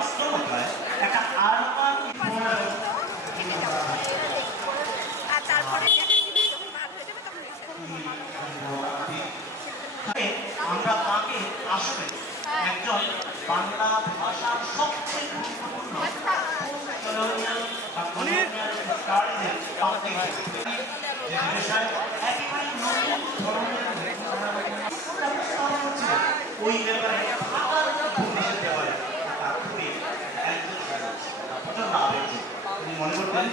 বাস্তবতায় একটা আরবান আমরা তাকে আসলে একজন বাংলা ভাষার সবচেয়ে গুরুত্বপূর্ণ একেবারে নতুন ধরনের ওই ব্যাপারে মনে করতেন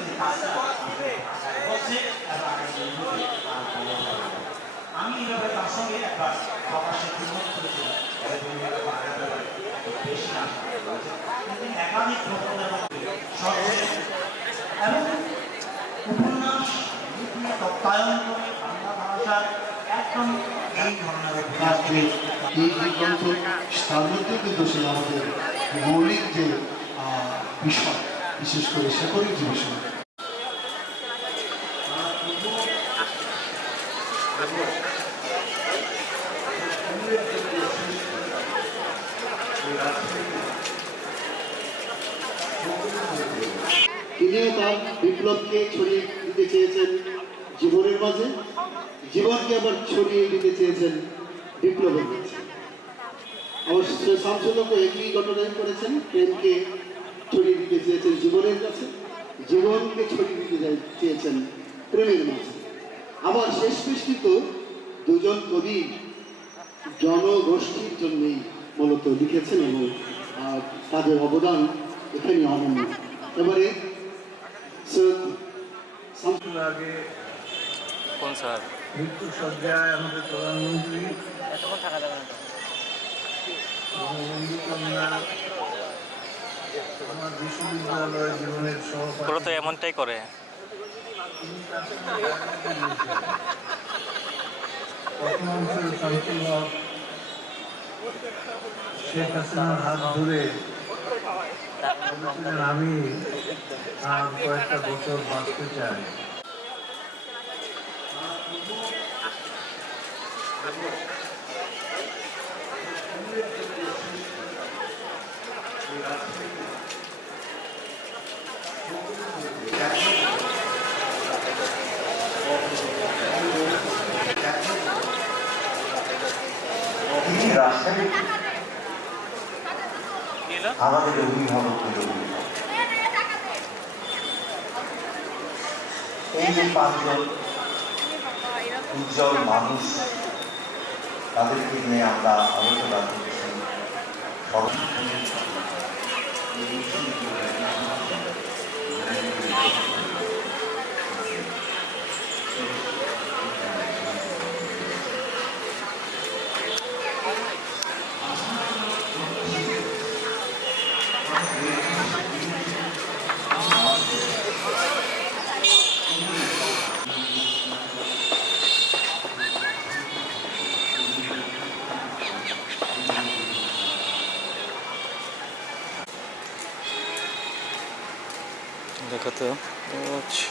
আমি এইভাবে তার সঙ্গে একবার প্রকাশে বেশি একাধিক এবং উপন্যাস তত্ত্বায়ন করে বাংলা ভাষার একদম এই ধরনের এই গ্রন্থ তার মধ্যে কিন্তু সে আমাদের মৌলিক যে বিষয় বিশেষ করে শেখরের যে বিষয় তিনিও তার বিপ্লবকে ছড়িয়ে দিতে চেয়েছেন জীবনের মাঝে, জীবনকে আবার ছড়িয়ে দিতে চেয়েছেন বিপ্লবের মাঝে। অবশ্য শামসুল্লাহ একই ঘটনাই করেছেন, প্রেমকে ছড়িয়ে দিতে চেয়েছেন জীবনের কাছে, জীবনকে ছড়িয়ে দিতে চেয়েছেন প্রেমের মাঝে। আবার শেষ পৃষ্ঠিত দুজন কবি জনগোষ্ঠীর জন্যই মূলত লিখেছেন এবং তাদের অবদান এখানে অনন্য। এবারে আগে কোন স্যার মৃত্যু সজ্জায় আমাদের প্রধানমন্ত্রী এতক্ষণ থাকা যাবে না বঙ্গবন্ধু কন্যা আমার বিশ্ববিদ্যালয় জীবনের সহপাঠী তো এমনটাই করে। প্রথমাংশের শামসুল হক শেখ হাসিনার হাত ধরে আমি আর কয়েকটা বছর বাঁচতে চাই। আমাদের অভিভাবক এই যে পাঁচজন উজ্জ্বল মানুষ, তাদেরকে নিয়ে আমরা আলোচনা করছি। দেখাতে আচ্ছা